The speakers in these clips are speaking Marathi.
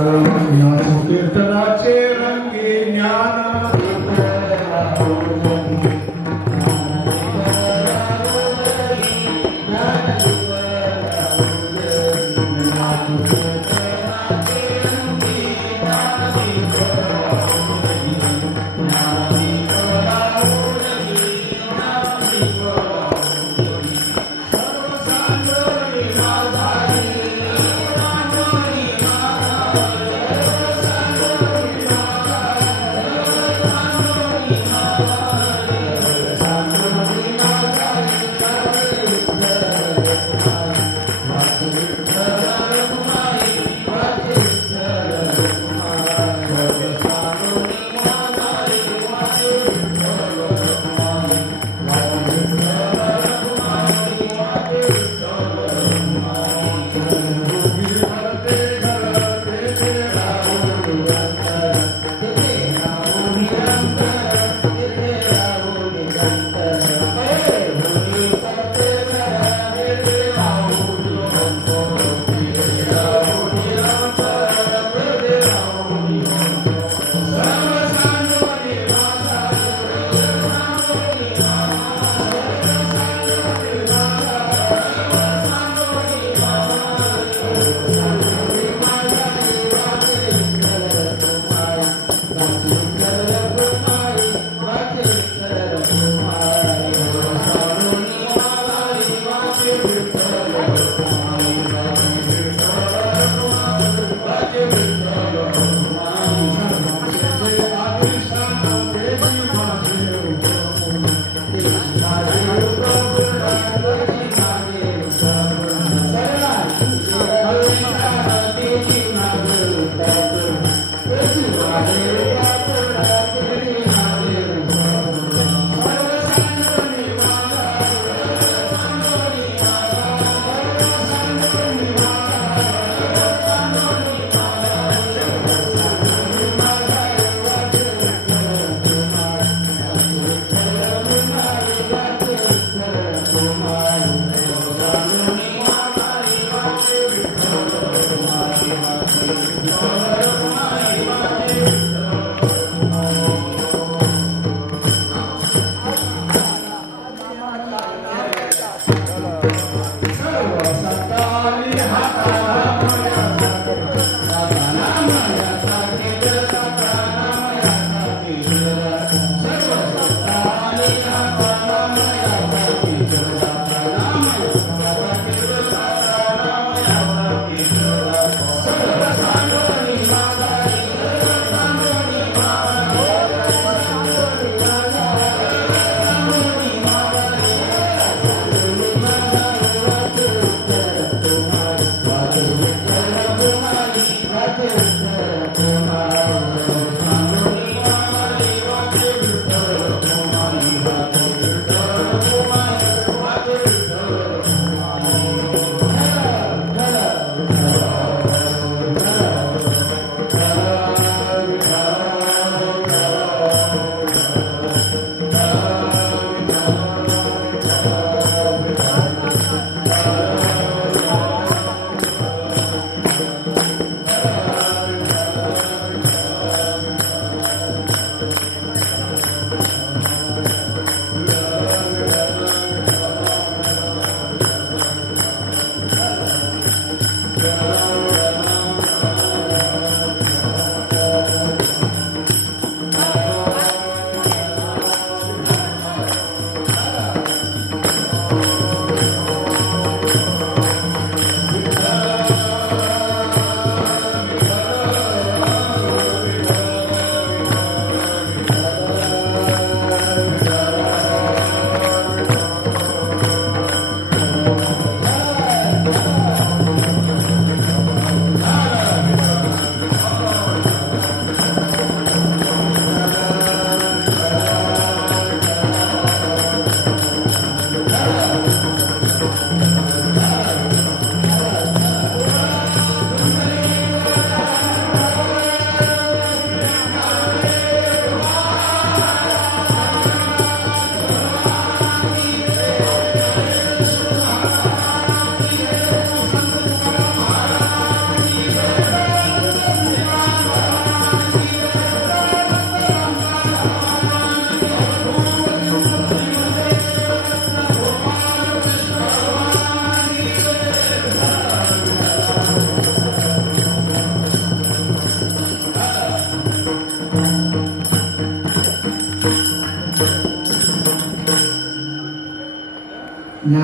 कीर्तनाचे रंगी ज्ञान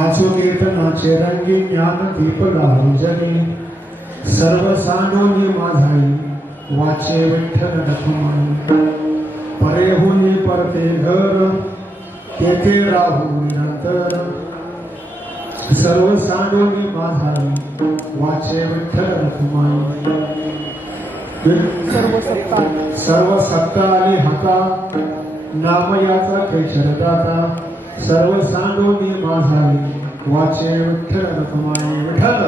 नाचो कीर्तनाचे रंगी ज्ञान दीप लावून जगी सर्व सांडोनी माझाई वाचे विठ्ठल रखुमाई परे होनी परते घर तेथे राहू निरंतर सर्व सांडोनी माझाई वाचे विठ्ठल रखुमाई सर्व सत्ता आली हाता नाम याचा खेचरदाता सर्व सांडोनी माझाई वाचे विठ्ठल रखुमाई विठ्ठल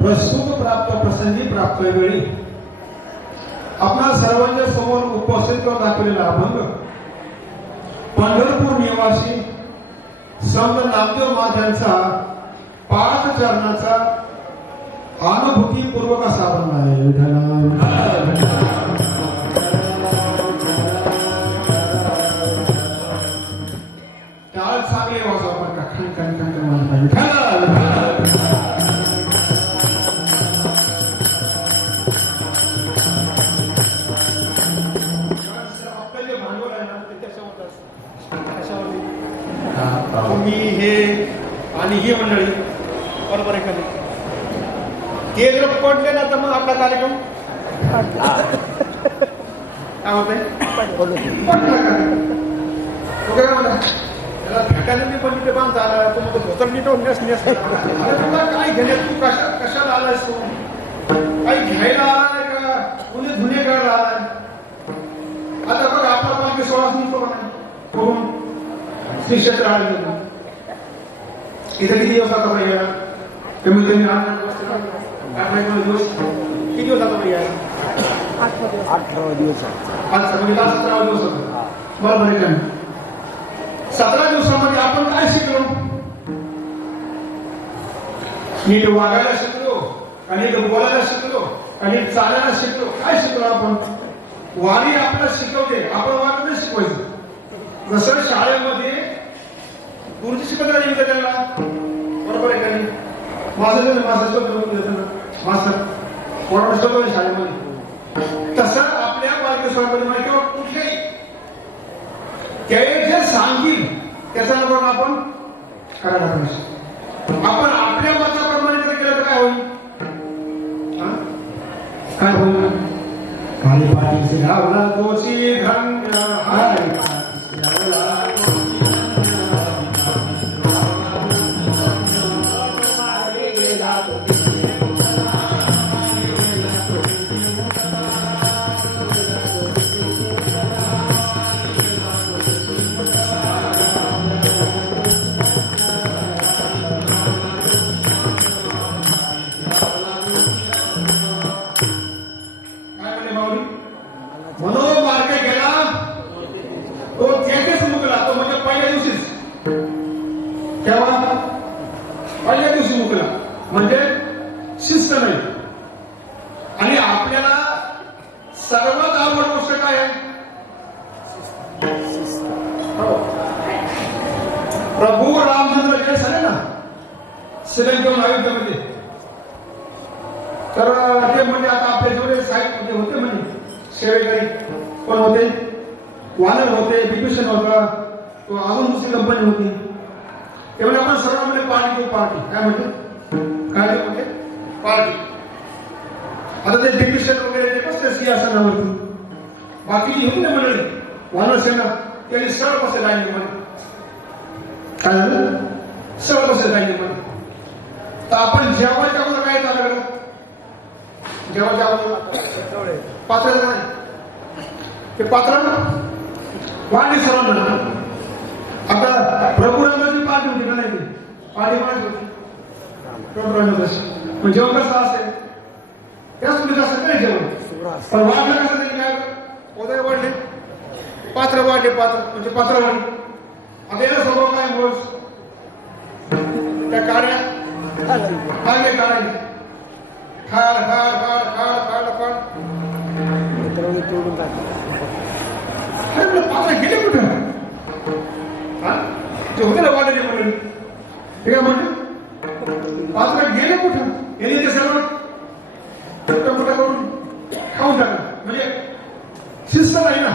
प्रस्तुत प्राप्त प्रसंगी प्राप्त वेळी आपणा सर्वांच्या समोर उपस्थित करून दाखवलेला अभंग पंढरपूर निवासी संत नामदेव महाराजांचा 5 चरणाचा अनुभूतीपूर्वक असा अभंग आहे. टाळ चांगले वाजवा बरं का, खण खण खण खण म्हणता तुम्ही हे आणि ही मंडळी बरोबर आहे का ते जर पडले ना तर मग आपला कार्यक्रम काय होतंय त्याला भेटायला मी पण तिथे बांध झाला तो मग धोतर नीट तुला काय घेणे तू कशाला आलायस तू काही घ्यायला आलाय का कुणी धुणे करायला आलाय आता बघ आपला पालखी सोळा करून श्री क्षेत्र आले इथे किती दिवस आता पाहिजे कमी कमी 8 दिवस किती दिवस आता पाहिजे 18 दिवस अच्छा म्हणजे 17 दिवस होता बरोबर आहे का 17 दिवसामध्ये आपण काय शिकलो नीट वागायला शिकलो आणि नीट बोलायला शिकलो आणि नीट चालायला शिकलो काय शिकलो आपण वाणी आपल्याला शिकवते आपण वागणं शिकवायचं जसं शाळेमध्ये गुरुजी शिकवत राहिले त्यांना बरोबर आहे का नाही मास्तर कोणाला शिकवतो शाळेमध्ये तसं आपल्या पालकेश्वरामध्ये किंवा कुठल्याही ते जे सांगतील त्याचा बघून आपण करायला पाहिजे आपण आपल्या मताप्रमाणे जर केलं तर काय होईल काय होईल काळी पाठीची गावला तोची धन्य हाय पहिल्या दिवशी मुकला म्हणजे शिस्त नाही आणि आपल्याला सर्वात आवड गोष्ट काय आहे प्रभू रामचंद्र जे झाले ना श्रीलंकेहून अयोध्येमध्ये तर ते म्हणजे आता आपल्या जेवढे साहित्य होते म्हणजे सेवेकरी कोण होते वानर होते विभीषण होता तो अजून दुसरी कंपनी होती तेवढे आपण सर्व म्हणजे पार्टी काय म्हणते काय म्हणते पार्टी आता ते डिप्युशन वगैरे ते बसले सिंहासनावरती बाकीची होती ना मंडळी वानर सेना त्यांनी सरळ बसले लाईन मध्ये काय झालं सरळ बसले लाईन मध्ये तर आपण जेवायच्या अगोदर काय झालं जेवायच्या अगोदर पात्र नाही ते पात्र वाढली सर्वांना आता प्रभू रामाची पार्टी होती का नाही ती पार्टी कोणाची होती प्रभू रामाची पण जेवण कसं असेल त्याच तुम्ही कसं नाही जेवण पण वाढलं कसं त्यांनी काय उदय वाढले पात्र वाढले पात्र म्हणजे पात्र वाढले आता याला स्वभाव काय बोल त्या काड्या खाल्ले काढायचे खाड खाड खाड खाड खाड खाड पात्र गेले कुठं ते होते ना वाढले म्हणून ते काय म्हणते पात्र गेले कुठं गेले ते सर्व छोटा मोठा करून खाऊन टाका, म्हणजे शिस्त नाही ना.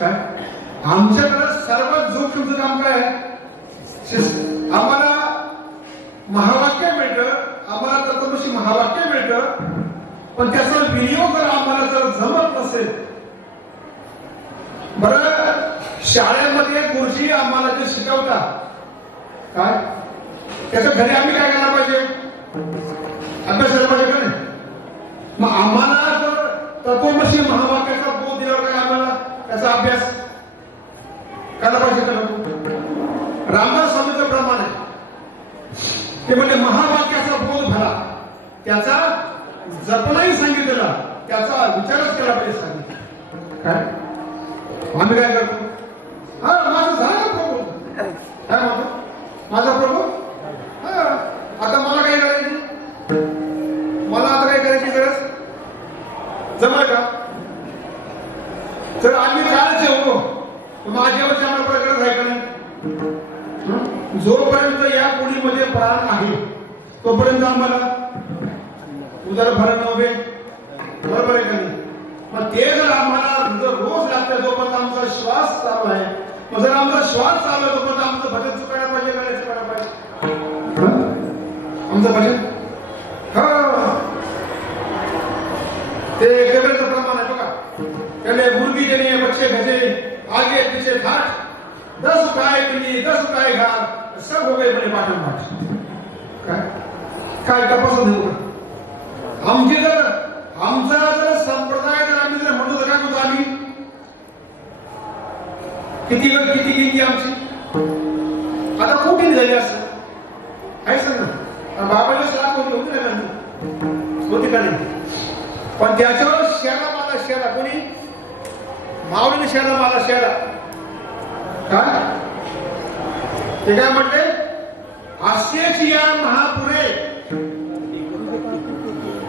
काय आमच्याकडे सर्वात जोखीमचं काम काय आहे? शिस्त. आम्हाला महावाक्य मिळतं, आम्हाला तत्वमसी महावाक्य मिळतं, पण त्याचा विनियोग जर आम्हाला जर जमत नसेल, बरं शाळेमध्ये गुरुजी आम्हाला जे शिकवतात काय त्याच्या घरी आम्ही काय करायला पाहिजे? अभ्यास करायला पाहिजे का नाही? मग आम्हाला जर तत्वमसी महावाक्याचा बोध दिल्यावर काय आम्हाला त्याचा अभ्यास करायला पाहिजे का नको? रामदास स्वामीचं प्रमाण आहे, ते म्हणजे महावाक्याचा बोध झाला, त्याचा जपणाही सांगितलेला, त्याचा विचारच केला पाहिजे सांगितलं. काय आम्ही काय करतो? हा माझं झालं का प्रभू? काय म्हणतो माझा प्रभू? हा आता मला काय करायची? मला आता काय करायची गरज? जमलं का? तर आम्ही काय जेवतो माझ्यावरची आम्हाला गरज आहे का नाही? जोपर्यंत या कुणीमध्ये प्राण आहे तोपर्यंत आम्हाला उदरभरण नव्हे, बरोबर आहे का नाही? मग ते जर आम्हाला रोज लागतं जोपर्यंत आमचा श्वास चालू आहे, मग जर आमचा श्वास चालू आहे तोपर्यंत आमचं भजन चुकायला पाहिजे का नाही चुकायला पाहिजे? आमचं भजन ते गबरेचं प्रमाण आहे बघा. त्याने मुर्गी जने बच्चे घजे आगे पीछे ठाठ 10 उठाए पिली 10 उठाए घाट सब हो गए बड़े पाठन पाठ. काय तपासून देऊ का? आमचा जर संप्रदाय जर आम्ही जर म्हणतो तर काय म्हणतो आम्ही? किती गिनती आमची आता कुठे झाली असं आहे सर ना? बाबाला श्राप होती ना त्यांची, होती का नाही? पण त्याच्यावर शेरा मला शेरा, कोणी माऊलीने शेरा मला शेरा काय ते काय म्हणते? हास्याची या महापुरे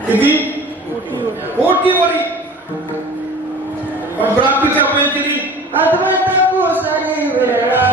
किती कोटीवरी, पण प्राप्तीच्या पैकी अद्वैत कोसारी वेळा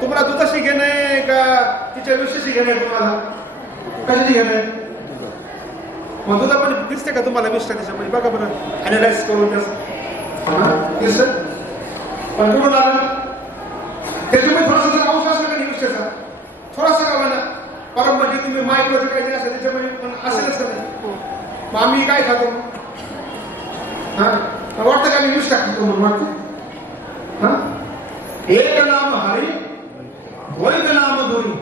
तुम्हाला दुधाशी घेणं आहे का तिच्या विषयाशी घेणं आहे? तुम्हाला कशाची घेणं आहे? मग दुधा पण दिसते का तुम्हाला विष्ठा त्याच्यामध्ये? बघा बरं अॅनालाइज करून दिसत पण कुठून आलं? त्याच्यामध्ये थोडासा अंश असला का नाही विष्ठेचा? थोडासा का म्हणा परम म्हणजे तुम्ही मायक्रोचं काहीतरी असेल त्याच्यामध्ये पण असेलच का नाही? मग आम्ही काय खातो? हा वाटतं का आम्ही विष्ठा खातो म्हणून वाटतं? हा एक नाम हरी द्वैत नाम दोरी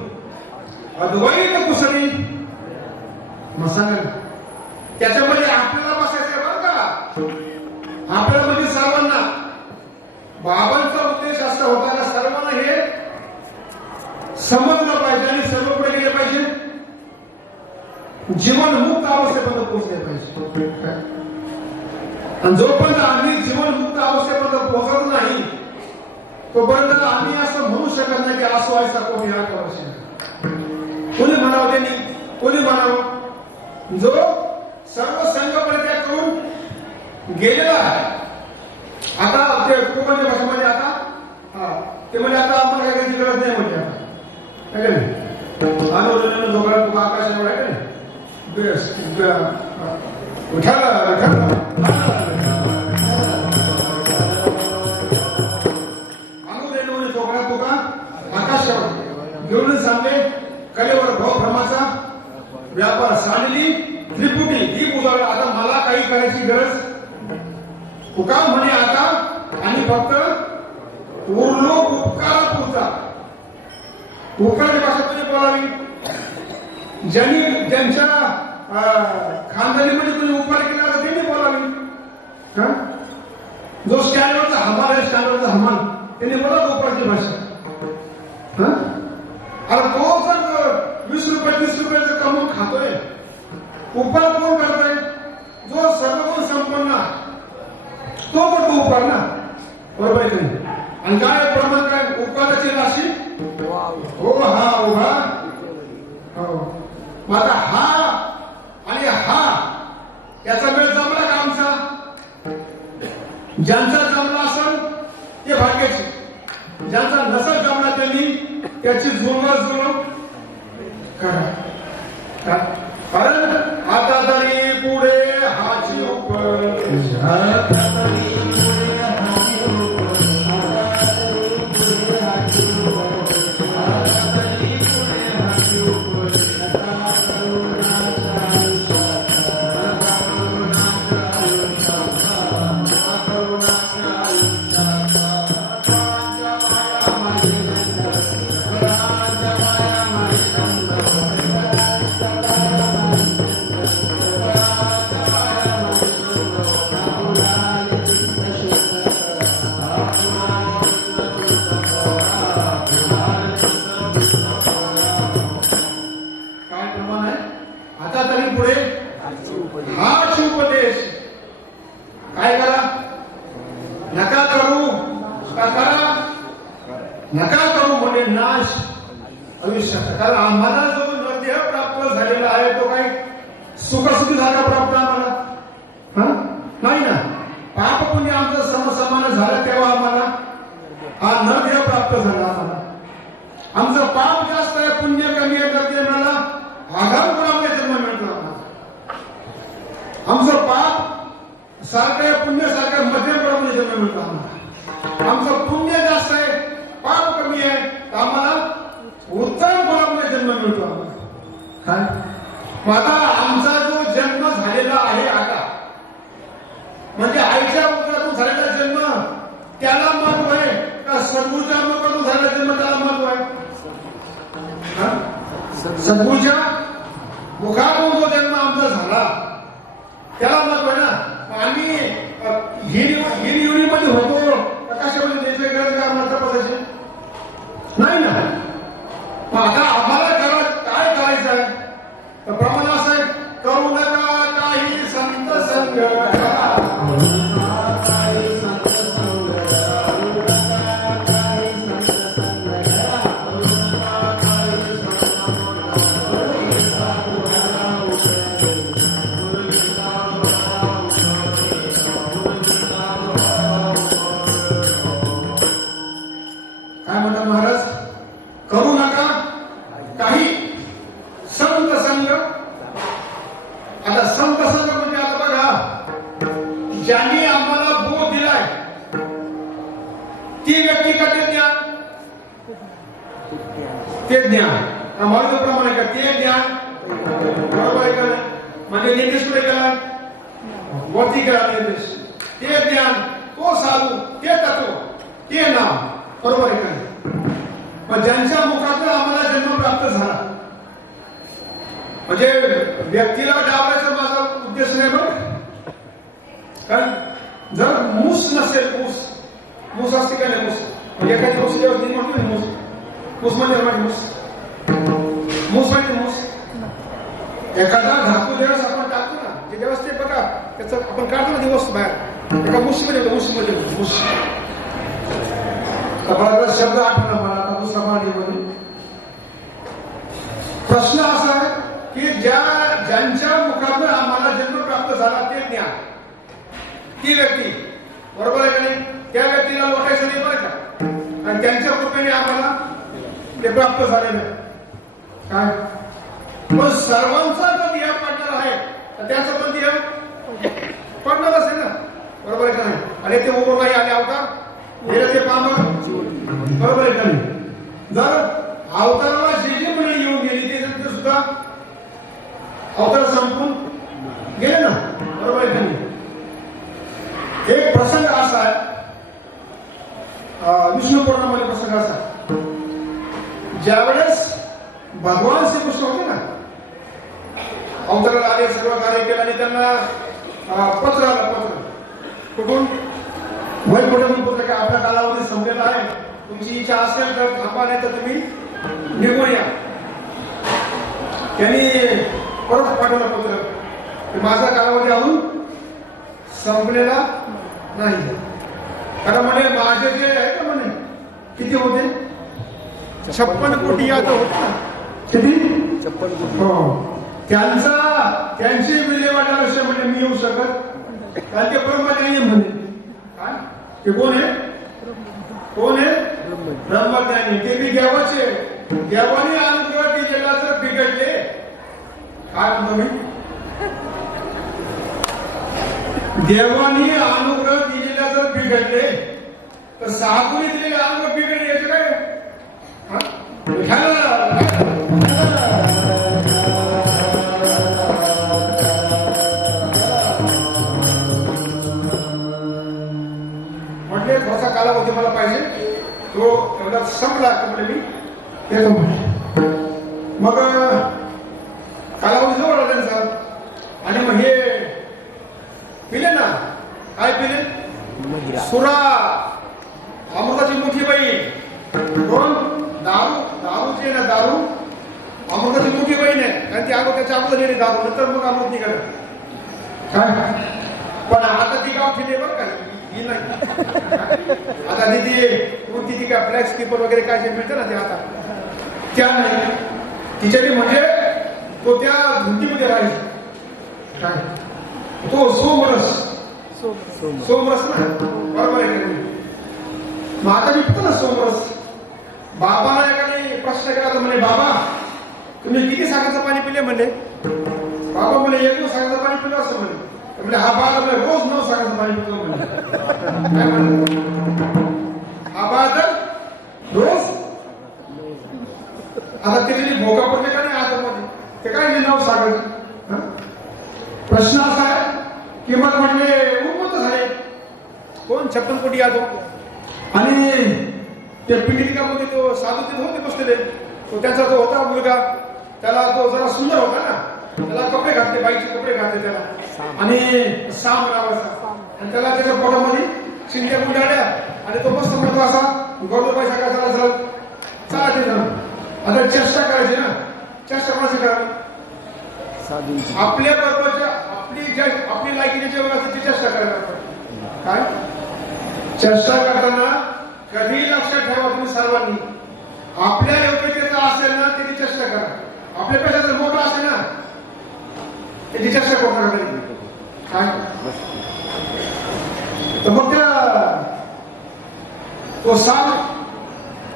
अद्वैत कुसरी. मग सांगा त्याच्यामध्ये आपल्याला बसायचं आहे बरं का? आपल्याला म्हणजे सर्वांना बाबांचा उद्देश असा होता का सर्वांना हे समजलं पाहिजे आणि सर्व पुढे गेले पाहिजे, जीवनमुक्त अवस्थेपर्यंत पोहोचले पाहिजे. आणि जोपर्यंत आम्ही जीवनमुक्त अवस्थेपर्यंत पोहोचत नाही तोपर्यंत आम्ही असं म्हणू शकत नाही की असो व्हायचा कोणी हा वर्ष. कोणी म्हणावं त्यांनी, कोणी म्हणावं जो सर्व संघ परित्याग करून गेलेला आहे. आता ते कोकणच्या भाषेमध्ये आता ते म्हणजे आता आम्हाला काही गरज नाही म्हणजे आता काय नाही आंदोलन जोगळा तुका आकाश एवढा आहे का नाही उठाला घेऊन सांगले कलेवर भाव भ्रमाचा तुका म्हणे आता आणि फक्त उरलो उपकारापुरता. उपकाराची भाषा तुम्ही बोलावी. ज्यांच्या खानदानीमध्ये तुम्ही उपकार केला त्यांनी बोलावी. जो स्टँडवरचा हमाल आहे, स्टँडवरचा हमाल, त्यांनी बोला उपकाराची भाषा. अरे तो जर 20 रुपये 30 रुपयाचं कमवून खातोय, उपकार कोण करतोय? जो सर्वगुण संपन्न तो करतो उपकार ना, बरोबर आहे. आणि काय प्रमाण काय उपकाराची राशी? हो हा उभा. हो आता हा आणि हा याचा वेळ जमला का आमचा? ज्यांचा जमला असेल ते भाग्याचे, ज्यांचा नसेल जमला त्यांनी त्याची जुळवाजुळव करा. कारण आता तरी पुढे हाची नका करू म्हणजे नाश आयुष्याचा. कारण आम्हाला जो नरदेह प्राप्त झालेला आहे तो काही सुखसुखी झाला प्राप्त आम्हाला नाही ना. पाप पुण्य आमचं समसमान झालं तेव्हा आम्हाला हा नरदेह प्राप्त झाला. आमचं पाप जास्त आहे, पुण्य कमी आहे, नरदेह मिळाला, आघात गुणामध्ये जन्म मिळतो आम्हाला. आमचं पाप सारखं आहे, पुण्य सारखं मध्यम गुणामध्ये जन्म मिळतो आम्हाला. आमचं पुण्य जास्त आहे, पाप कमी आहे, आम्हाला उत्तम गुणामध्ये जन्म मिळतो आम्हाला. काय आता आमचा जो जन्म झालेला आहे आता म्हणजे आईच्या उदरातून झालेला जन्म त्याला महत्व आहे का सद्गुरूच्या मुखातून झालेला जन्म त्याला महत्व आहे? सद्गुरूच्या मुखातून जो जन्म आमचा झाला त्याला महत्व आहे ना. आम्ही हिरयुरीमध्ये होतो कशामध्ये त्याची गरज का आम्हाला तपासायची नाही ना. आता आम्हाला काय करायचं आहे? तर प्रमाण असं आहे, करू नका काही संत संग. काय म्हणतात महाराज? करू नका काही संत संग. आता संत संग म्हणजे आता बघा, ज्यांनी आम्हाला बोध दिलाय ती व्यक्ती का ते ज्ञान? ते ज्ञान आम्हाला प्रमाणे का ते ज्ञान बरोबर आहे का? म्हणजे निर्देश कुठे केला? वरती केला निर्देश. ते ज्ञान, तो साधू, ते तत्व, ते नाम, बरोबर आहे का? पण ज्यांच्या मुखातून आम्हाला जन्म प्राप्त झाला म्हणजे व्यक्तीला डावण्याचा माझा उद्देश नाही बरं. कारण जर मूस नसेल, मूस असते का नाही? मूस एखादी मूस व्यवस्थित म्हणतो मूस, मूस म्हणजे मूस म्हणजे मूस. एखादा धातू ज्यावेळेस आपण टाकतो ना, जे व्यवस्थित बघा त्याचं आपण काढतो ना दिवस बाहेर, एका मुशीमध्ये मूस. शब्द आठवला मला आता दुसरा मार्गीमध्ये. प्रश्न असा आहे की ज्यांच्या मुखातून आम्हाला जन्म प्राप्त झाला ते ज्ञान, ती व्यक्ती, बरोबर आहे का नाही? त्या व्यक्तीला लोकांचं नाही बरं का? आणि त्यांच्या कृपेने आम्हाला ते प्राप्त झालेलं आहे. काय पण सर्वांचा जर ध्येय पडणार आहे तर त्याचं पण ध्येय पडणार असेल ना, बरोबर आहे का नाही? आणि ते उभं नाही आले अवतार गेले ते पामर, बरोबर आहे का नाही? जर अवताराला जी मुले येऊन गेली ते सुद्धा अवतार संपून गेले ना, बरोबर आहे का नाही? एक प्रसंग असा आहे, विष्णू पुराणामध्ये प्रसंग असा, ज्यावेळेस भगवान श्रीकृष्ण होते ना, अवताराला आले, सर्व कार्य केलं आणि त्यांना पत्र आलं. पत्र कुठून? वैकुंठातून पत्र की आपला कालावधी संपलेला आहे, तुमची इच्छा असेल तर थांबा, नाही तर तुम्ही निघून या. त्यांनी परत पाठवलं पत्र की माझा कालावधी अजून संपलेला नाही. कारण म्हणे माझे जे आहे का म्हणे किती होते, 56 कोटी याद होता. किती? 56 कोटी. हो, त्यांची विल्हेवाट अवश्य म्हणजे मी येऊ शकत, कारण ते ब्रह्मज्ञानी म्हणे. काय ते कोण आहे? कोण आहे? ब्रह्मज्ञानी. ते बी देवाचे. देवाने अनुग्रह दिलेला जर बिघडले, काय म्हणतो मी, देवाने अनुग्रह दिलेला जर बिघडले तर साधूने दिलेले अनुग्रह बिघडले याचं काय? म्हटले थोडासा कालावधी मला पाहिजे, तो एवढा संपला की म्हणजे मी येतो म्हटले. मग कालावधी जवळ आला त्यांचा आणि मग हे पिले ना, काय पिले? सुरा, अमृताची मोठी बाई. कोण? दारू. दारूची ना, दारू अमृताची मोठी बहीण आहे, कारण ती अगोदर त्याच्या अगोदर नेली दारू, नंतर मग अमृत निघालं. काय पण आता ती गाव फिरले बरं का, ही नाही. आता ती काय ब्लॅक स्किपर वगैरे काय जे मिळतं ना ते आता त्या नाही. तिच्याने म्हणजे तो त्या धुंदीमध्ये राहायचा. काय तो सोमरस. सोमरस ना, बरोबर आहे. मग आता मी ना सोमरस. बाबाला एकाने प्रश्न केला तर म्हणे, बाबा तुम्ही किती साखरेचं पाणी पिले म्हणले? बाबा म्हणे 1 दिवस साखरेचं पाणी पिलं असं म्हणे. म्हणजे हा बाळा रोज 9 साखरेचं पाणी पितो म्हणे. काय म्हणतो हा बाळा तर रोज? आता त्याची भोगा पडले का नाही आता मध्ये ते काय नाही 9 साखरेची. प्रश्न असा आहे की मग म्हणजे उन्मत्त झाले. कोण? 56 कोटी यादव. आणि ते पिंडलिकामध्ये तो साधू तिथे होते बसलेले. तो त्यांचा जो होता मुलगा, त्याला तो जरा सुंदर होता ना, त्याला कपडे घातले, बाईचे कपडे घातले त्याला, आणि साम नावाचा, आणि त्याला त्याच्या पोटामध्ये शिंद्या गुंडाळल्या, आणि तो मस्त मोठा असा गौरव पैसा काय झाला चला ते जण. आता चेष्टा करायची ना, चेष्टा कोणाची करा? आपल्या बरोबरच्या आपली लायकीच्या वेळाची चेष्टा करायला. काय चेष्टा करताना कधी लक्षात ठेवा तुम्ही सर्वांनी, आपल्या योग्यतेचा असेल ना त्याची चेष्टा करा, आपल्यापेक्षा जर मोठा असेल ना त्याची चेष्टा करू नका. काय तर मग तो साप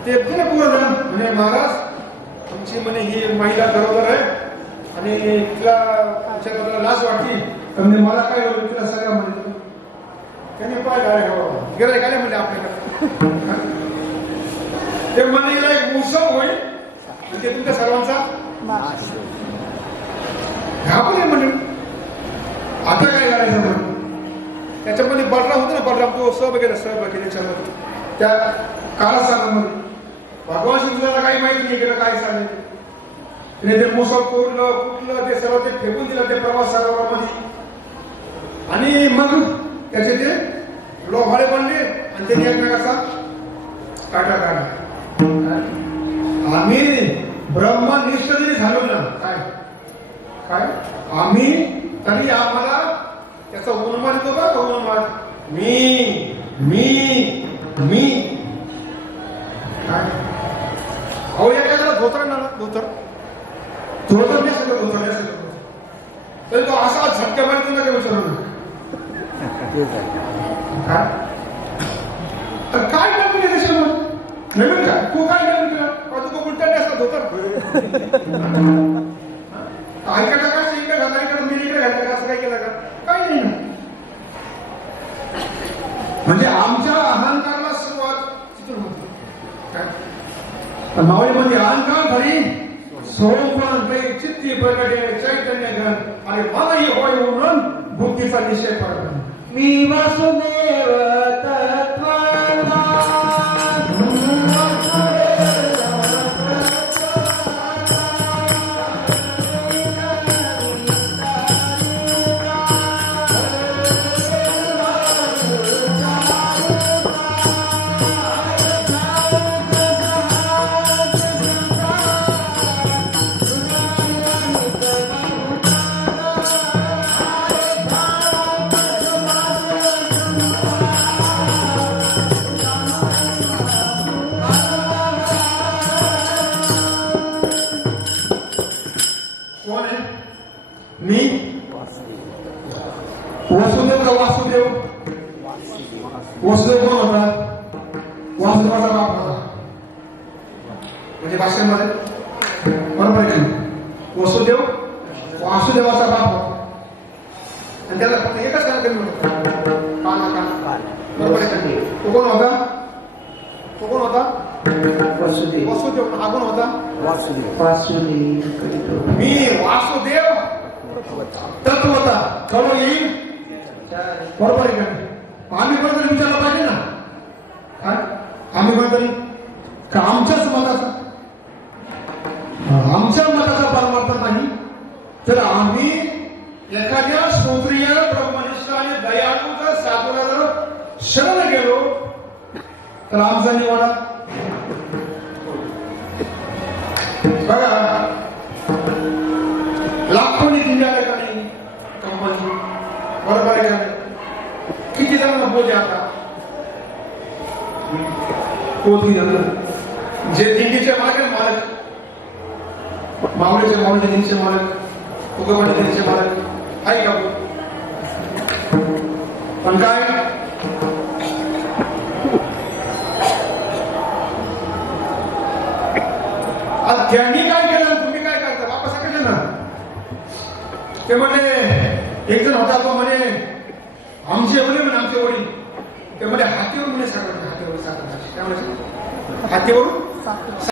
ते पुन्हा पूर्ण म्हणे, महाराज तुमची म्हणे ही महिला बरोबर आहे आणि तिला लाज वाटली, तर मला काय होईल तिला सगळ्या म्हणे. त्याने पाहिजे गेलं काय म्हणजे आपल्याकडे ते म्हणेला एक उत्सव होईल, ते तुमच्या सर्वांचा घाबरले म्हणजे. आता काय करायचं म्हणून त्याच्यामध्ये बलराम होतो ना, बलराम तो सहभागी त्याच्यामध्ये त्या काळासामध्ये भगवान श्रीकृष्णाला काही माहिती नाही केलं काय सांगितलं. तिने ते मुसळ कोरलं कुठलं ते सर्व ते फेकून दिलं ते प्रवास सरोवरामध्ये, आणि मग त्याचे ते लोभाळे बनले आणि त्यांनी एकमेकाचा काटा काढला. आम्ही ब्रह्मनिष्ठ जरी झालो ना, काय काय आम्ही तरी आम्हाला त्याचा उन्माद येतो का? उन्माद मी मी मी काय. अहो एखाद्याला धोतर ना, धोतर नाही सगळं, धोतर नाही सगळं, तरी तो असा झटक्या मारी तुला काय विचारलं काय नवीन आहे त्याच्यामध्ये? नवीन काय तू काय नवीन केला? तू उलटा असतात धोतर ऐकायला का इकडे घातला, इकडे मी इकडे घातला का, असं काय केलं का? काही नाही. म्हणजे आमच्या अहंकाराला सुरुवात तिथून होती. काय नावामध्ये अहंकार धरी सोमपण चित्ती प्रगटे चैतन्य घन, आणि मलाही होय म्हणून बुद्धीचा निश्चय पडला. मी वासुदेव तत्त्वाचा कोण आहे? मी वसुदेव का वासुदेव? वसुदेव कोण होता? वासुदेवाचा बाप होता. म्हणजे भाषेमध्ये बरोबर आहे का? वसुदेव वासुदेवाचा बाप होता आणि त्याला फक्त एकच काम कमी होतं, कान. बरोबर आहे का? तो कोण होता? तो कोण होता? वसुदेव. वसुदेव. हा कोण होता? वासुदेव. मी वासुदेव तत्वता कळून येईल. बरोबर आहे का? आम्ही कोणतरी विचारलं पाहिजे ना, काय आम्ही कोणतरी का आमच्याच मताचा परमार्थ नाही, तर आम्ही एखाद्या श्रोत्रिय ब्रह्मनिष्ठ आणि दयाळूचा साधूला जर शरण गेलो तर आमचा निवाडा बघा. लाखोनी दिल्या ठिकाणी कंपनी बरोबर आहे का? किती जणांना बोज आहे आता? जे दिंडीचे मालक मावळीचे दिंडीचे मालक, उगवणी दिंडीचे मालक आहे का? पण काय त्यांनी काय केलं, तुम्ही काय करता? बापा सांगितलं ना, ते म्हणले एक जण होता तो म्हणे आमचे वडील ते म्हणे हातीवर म्हणे साखर, हातीवर साखर, काय म्हणायचं? हातीवरून